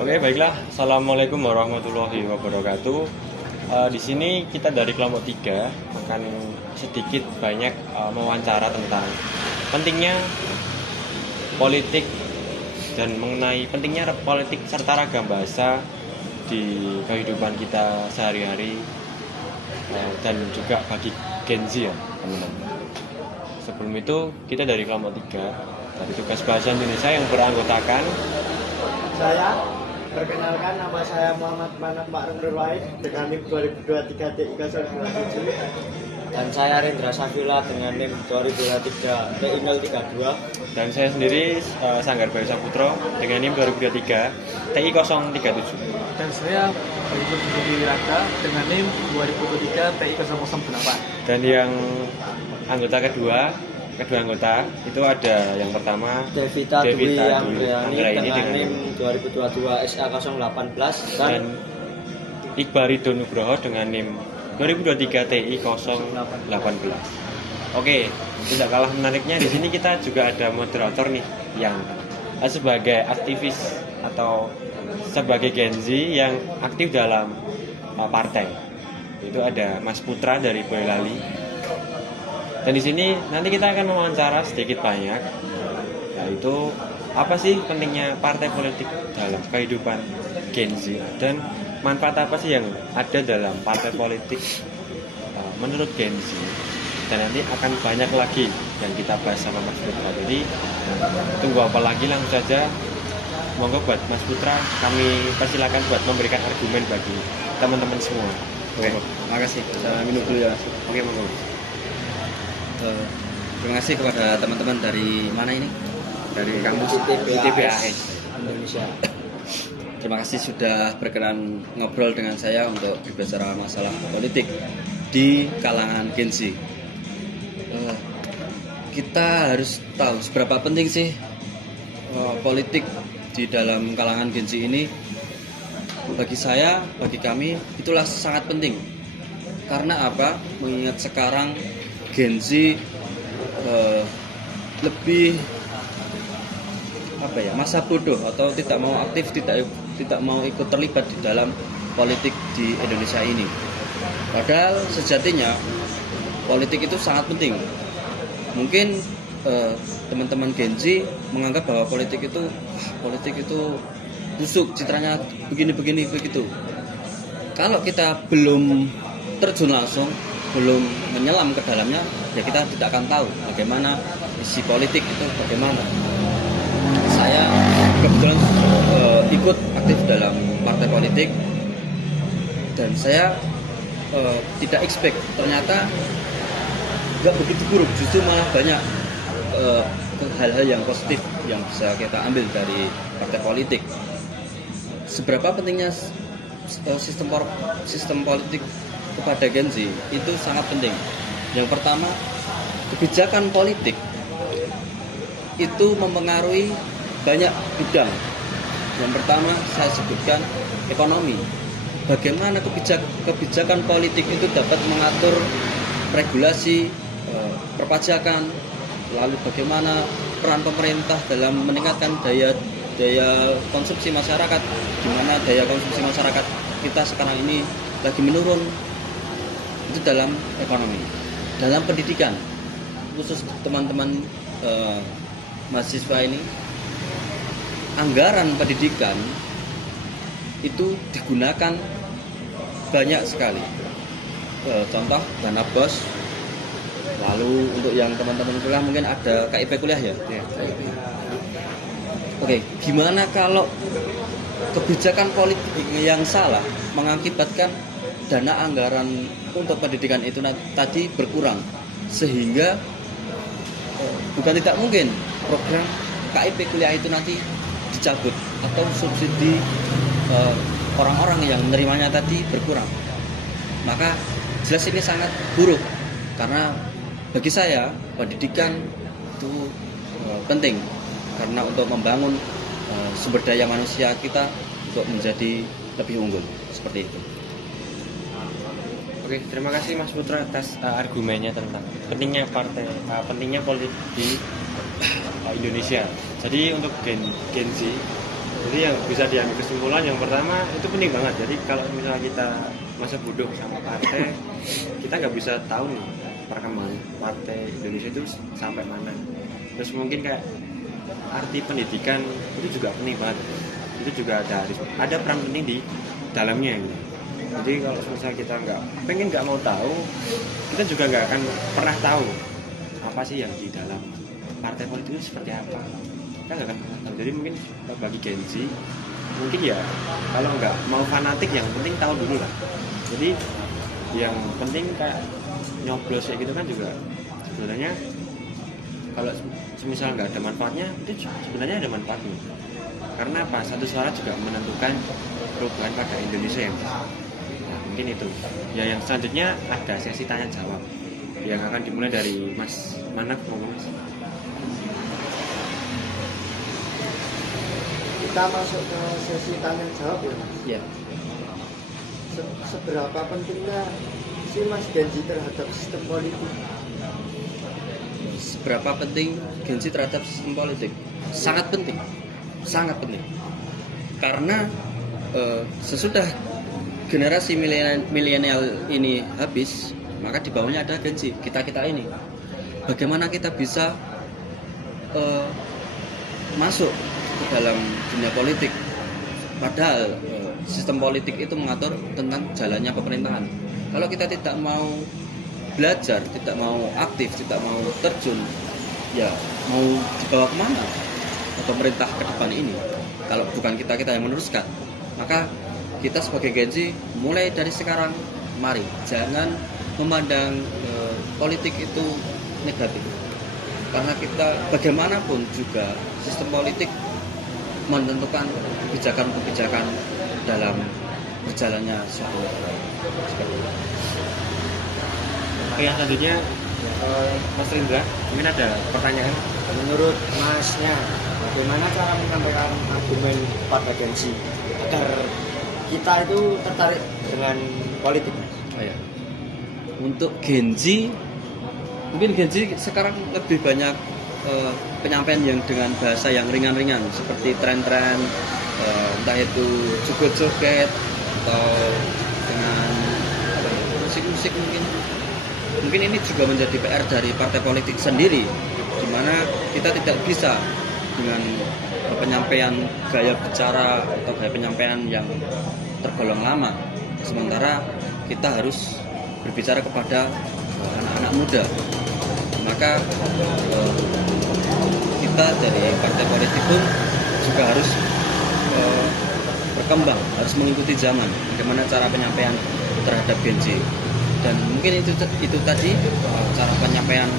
Oke, baiklah. Assalamualaikum warahmatullahi wabarakatuh. Di sini kita dari kelompok 3 akan sedikit banyak mewawancara tentang pentingnya politik dan mengenai pentingnya politik serta ragam bahasa di kehidupan kita sehari-hari dan juga bagi Gen Z ya, teman-teman. Sebelum itu, kita dari kelompok 3 dari tugas bahasa Indonesia yang beranggotakan Saya perkenalkan, nama saya Muhammad Manak Ma'ruf Wahid dengan NIM 2023 TI 027. Dan saya Rendra Safila dengan NIM 2023 TI 032. dan saya sendiri Sanggar Bayu Saputro dengan NIM 2023 TI 037. Dan saya Bayu Budi Raka dengan NIM 2023 TI 008. Dan yang anggota kedua anggota itu ada yang pertama Devita Dwi Anggreni Anggraini dengan dengan NIM 2022 SA 018 dan dan Iqbal Ridho Nugroho dengan NIM 2023 TI 018. Oke, tidak kalah menariknya di sini kita juga ada moderator nih yang sebagai aktivis atau sebagai Gen Z yang aktif dalam partai. Itu ada Mas Putra dari Boyolali. Dan di sini nanti kita akan mewawancara sedikit banyak, yaitu apa sih pentingnya partai politik dalam kehidupan Gen Z dan manfaat apa sih yang ada dalam partai politik menurut Gen Z. Dan nanti akan banyak lagi yang kita bahas sama Mas Putra. Jadi tunggu apa lagi, langsung saja monggo buat Mas Putra kami persilakan buat memberikan argumen bagi teman-teman semua. Oke, makasih. Saya minum dulu ya. Oke, monggo. Terima kasih kepada teman-teman dari mana ini? Dari kampus ITBAS Indonesia. Terima kasih sudah berkenan ngobrol dengan saya untuk berbicara masalah politik di kalangan Gen Z. Kita harus tahu seberapa penting sih politik di dalam kalangan Gen Z ini. Bagi saya, bagi kami, itulah sangat penting. Karena apa? Mengingat sekarang Gen Z lebih masa bodoh atau tidak mau aktif, tidak mau ikut terlibat di dalam politik di Indonesia ini. Padahal sejatinya politik itu sangat penting. Mungkin teman-teman Gen Z menganggap bahwa politik itu busuk, citranya begini begitu. Kalau kita belum terjun langsung, belum menyelam ke dalamnya, ya kita tidak akan tahu bagaimana isi politik itu bagaimana. Saya kebetulan ikut aktif dalam partai politik dan saya tidak expect ternyata nggak begitu buruk, justru malah banyak hal-hal yang positif yang bisa kita ambil dari partai politik. Seberapa pentingnya sistem politik kepada Gen Z itu sangat penting. Yang pertama, kebijakan politik itu mempengaruhi banyak bidang. Yang pertama saya sebutkan ekonomi. Bagaimana kebijakan politik itu dapat mengatur regulasi perpajakan, lalu bagaimana peran pemerintah dalam meningkatkan daya konsumsi masyarakat, di mana daya konsumsi masyarakat kita sekarang ini lagi menurun. Itu dalam ekonomi. Dalam pendidikan, khusus teman-teman mahasiswa ini, anggaran pendidikan itu digunakan banyak sekali. Contoh dana BOS. Lalu untuk yang teman-teman kuliah mungkin ada KIP kuliah ya. KIP. Oke, gimana kalau kebijakan politik yang salah mengakibatkan dana anggaran untuk pendidikan itu tadi berkurang, sehingga bukan tidak mungkin program KIP kuliah itu nanti dicabut atau subsidi orang-orang yang menerimanya tadi berkurang. Maka jelas ini sangat buruk, karena bagi saya pendidikan itu penting karena untuk membangun sumber daya manusia kita untuk menjadi lebih unggul, seperti itu. Oke, terima kasih Mas Putra atas argumennya tentang pentingnya pentingnya politik di Indonesia. Jadi untuk Gen Z Jadi yang bisa diambil kesimpulan yang pertama itu penting banget. Jadi kalau misalnya kita masa bodoh sama partai, kita nggak bisa tahu nih perkembangan partai Indonesia itu sampai mana. Terus mungkin kayak arti pendidikan itu juga penting banget. Itu juga ada peran penting di dalamnya gitu. Jadi kalau misalnya kita nggak mau tahu, kita juga nggak akan pernah tahu apa sih yang di dalam partai politik itu seperti apa. Kita nggak akan pernah tahu. Jadi mungkin bagi Gen Z, mungkin ya kalau nggak mau fanatik, yang penting tahu dulu lah. Jadi yang penting kayak nyoblos kayak gitu kan juga sebenarnya kalau semisal nggak ada manfaatnya, itu sebenarnya ada manfaatnya. Karena apa? Satu suara juga menentukan perubahan pada Indonesia yang mungkin itu. Ya yang selanjutnya ada sesi tanya jawab yang akan dimulai dari Mas Manak maupun Mas. Kita masuk ke sesi tanya jawab ya Mas. Ya. Seberapa pentingnya sih Mas Gen Z terhadap sistem politik? Seberapa penting Gen Z terhadap sistem politik? Sangat penting, sangat penting. Karena sesudah generasi milenial ini habis, maka di bawahnya ada Gen Z, kita ini. Bagaimana kita bisa masuk ke dalam dunia politik? Padahal sistem politik itu mengatur tentang jalannya pemerintahan. Kalau kita tidak mau belajar, tidak mau aktif, tidak mau terjun, ya mau dibawa kemana pemerintah ke depan ini? Kalau bukan kita yang meneruskan, maka kita sebagai Gen Z mulai dari sekarang, mari jangan memandang politik itu negatif. Karena kita bagaimanapun juga sistem politik menentukan kebijakan-kebijakan dalam berjalannya suatu negara. Oke, yang selanjutnya Mas Rindra, mungkin ada pertanyaan. Menurut Masnya, bagaimana cara menyampaikan argumen pada Gen Z agar kita itu tertarik dengan politik? Oh ya. Untuk Gen Z, mungkin Gen Z sekarang lebih banyak penyampaian yang dengan bahasa yang ringan-ringan, seperti tren-tren, entah itu joget-joget atau dengan musik-musik mungkin. Mungkin ini juga menjadi PR dari partai politik sendiri, di mana kita tidak bisa dengan penyampaian gaya bicara atau gaya penyampaian yang tergolong lama, sementara kita harus berbicara kepada anak-anak muda. Maka kita dari partai politik pun juga harus berkembang, harus mengikuti zaman, bagaimana cara penyampaian terhadap Gen Z. Dan mungkin itu tadi cara penyampaian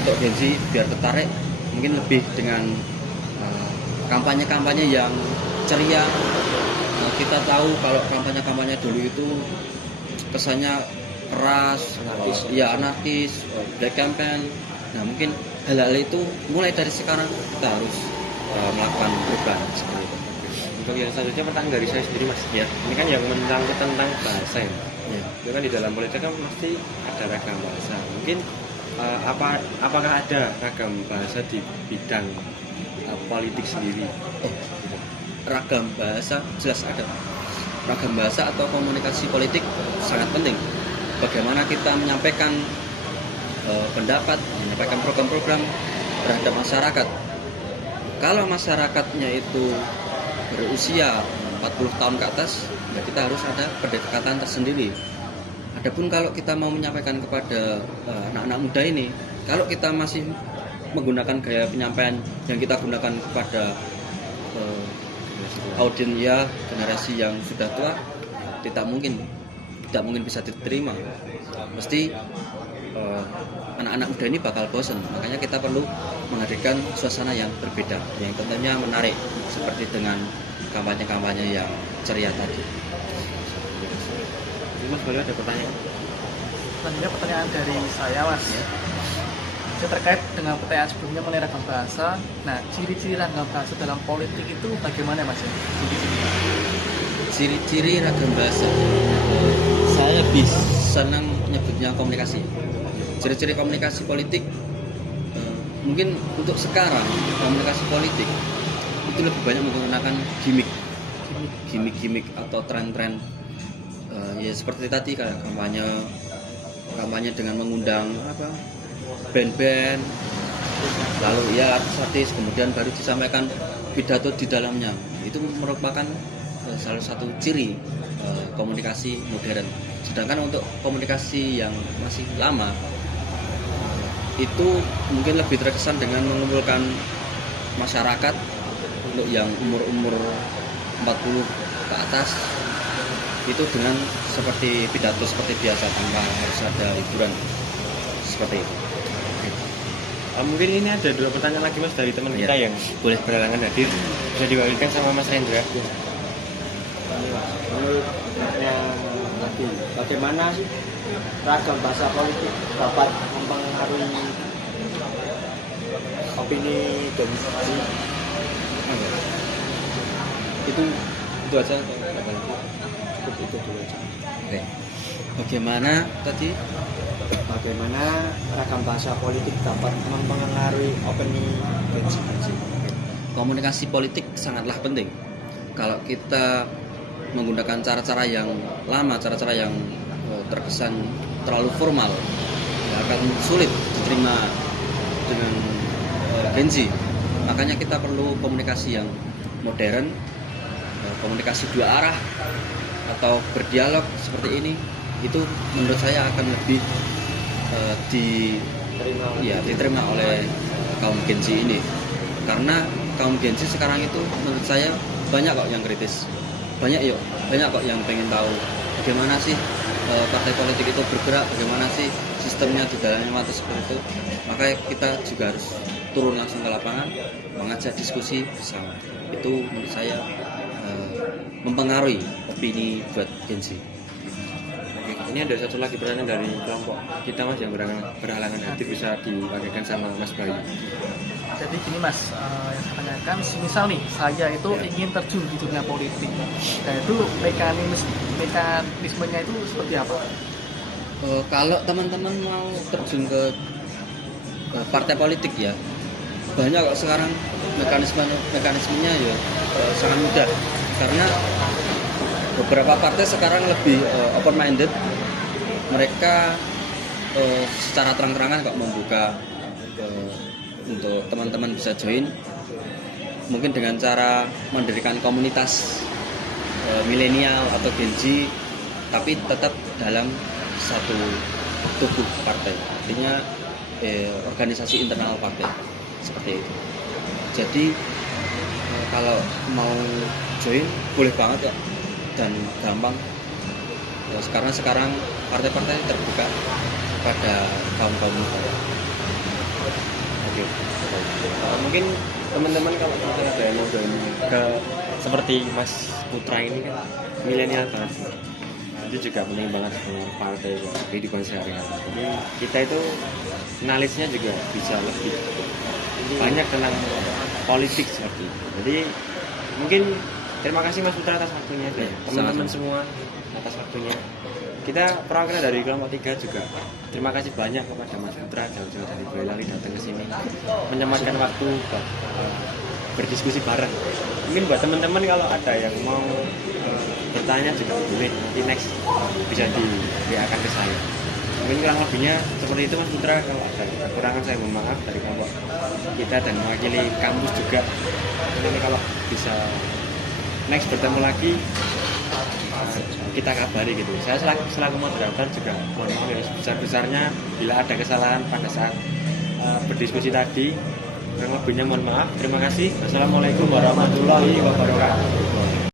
untuk Gen Z biar tertarik, mungkin lebih dengan kampanye-kampanye yang ceria. Kita tahu kalau kampanye-kampanye dulu itu kesannya keras, anarkis, black campaign. Nah mungkin hal-hal itu mulai dari sekarang kita harus melakukan perubahan seperti itu. Untuk yang selanjutnya pertanyaan dari saya sendiri Mas. Ya, ini kan yang menyangkut tentang bahasa ya. Ya. Itu kan di dalam politik kan pasti ada ragam bahasa. Mungkin apakah ada ragam bahasa di bidang politik sendiri? Ragam bahasa jelas ada. Ragam bahasa atau komunikasi politik sangat penting. Bagaimana kita menyampaikan pendapat, menyampaikan program-program terhadap masyarakat. Kalau masyarakatnya itu berusia 40 tahun ke atas, ya kita harus ada pendekatan tersendiri. Adapun kalau kita mau menyampaikan kepada anak-anak muda ini, kalau kita masih menggunakan gaya penyampaian yang kita gunakan kepada audiens generasi yang sudah tua, tidak mungkin bisa diterima. Mesti anak-anak muda ini bakal bosan. Makanya kita perlu menghadirkan suasana yang berbeda, yang tentunya menarik, seperti dengan kampanye-kampanye yang ceria tadi. Mas boleh ada pertanyaan? Selanjutnya pertanyaan dari saya Mas. Ya. Saya terkait dengan pertanyaan sebelumnya mengenai ragam bahasa. Nah, ciri-ciri ragam bahasa dalam politik itu bagaimana Mas? Ciri-ciri ragam bahasa, saya lebih senang menyebutnya komunikasi. Ciri-ciri komunikasi politik, mungkin untuk sekarang komunikasi politik itu itu lebih banyak menggunakan gimmick atau tren-tren ya seperti tadi kayak kampanye dengan mengundang band-band, lalu ya artis-artis, kemudian baru disampaikan pidato di dalamnya. Itu merupakan salah satu ciri komunikasi modern. Sedangkan untuk komunikasi yang masih lama itu mungkin lebih terkesan dengan mengumpulkan masyarakat untuk yang umur 40 ke atas, itu dengan seperti pidato seperti biasa tanpa harus ada hiburan seperti itu. Mungkin ini ada 2 pertanyaan lagi Mas dari teman kita yang boleh berhalangan hadir, bisa diwakilkan sama Mas Rendra. Menurutnya lagi, bagaimana sih ragam bahasa politik dapat mempengaruhi opini Gen Z? Itu aja, Cukup itu dulu aja. Oke. Bagaimana tadi? Bagaimana ragam bahasa politik dapat mempengaruhi opini Gen Z? Komunikasi politik sangatlah penting. Kalau kita menggunakan cara-cara yang lama, cara-cara yang terkesan terlalu formal, ya akan sulit diterima dengan Gen Z. Makanya kita perlu komunikasi yang modern, komunikasi 2 arah atau berdialog seperti ini. Itu menurut saya akan lebih diterima oleh kaum Gen Z ini. Karena kaum Gen Z sekarang itu menurut saya banyak kok yang kritis, banyak kok yang pengen tahu bagaimana sih partai politik itu bergerak, bagaimana sih sistemnya di dalamnya atau seperti itu. Makanya kita juga harus turun langsung ke lapangan, mengajak diskusi bersama. Itu menurut saya mempengaruhi opini buat Gen Z. Oke, ini ada satu lagi pertanyaan dari kelompok kita Mas yang berhalangan hadir, bisa diwakilkan sama Mas Bayu. Jadi gini Mas, yang saya tanyakan, misal nih saya itu ingin terjun di dunia politik, nah itu mekanismenya itu seperti apa? Kalau teman-teman mau terjun ke partai politik ya, banyak kok sekarang mekanismenya ya sangat mudah. Karena beberapa partai sekarang lebih open minded, mereka secara terang-terangan kok membuka untuk teman-teman bisa join, mungkin dengan cara mendirikan komunitas milenial atau Gen Z, tapi tetap dalam satu tubuh partai, artinya organisasi internal partai seperti itu. Jadi kalau mau join boleh banget kok, dan gampang. Karena sekarang partai-partai terbuka pada kaum-kaum muda. Oke. Mungkin teman-teman kalau ada yang mau join ke seperti Mas Putra ini kan milenial banget. Itu juga penting banget untuk partai kehidupan sehari-hari. Jadi kita itu knowledge-nya juga bisa lebih banyak tentang politik seperti itu. Jadi mungkin terima kasih Mas Putra atas waktunya, teman-teman semua atas waktunya. Kita perwakilan dari kelompok 3 juga terima kasih banyak kepada Mas Putra jauh-jauh dari Boyolali datang ke sini menyempatkan waktu buat berdiskusi bareng. Mungkin buat teman-teman kalau ada yang mau bertanya juga boleh, nanti next bisa di WA-kan ke saya. Mungkin kurang lebihnya seperti itu Mas Putra. Kalau ada kekurangan saya mohon maaf dari kelompok kita dan mewakili kampus juga. Ini kalau bisa next bertemu lagi kita kabari gitu. Saya selaku moderator juga mohon maaf ya sebesar-besarnya bila ada kesalahan pada saat berdiskusi tadi. Kurang lebihnya mohon maaf. Terima kasih. Wassalamualaikum warahmatullahi wabarakatuh.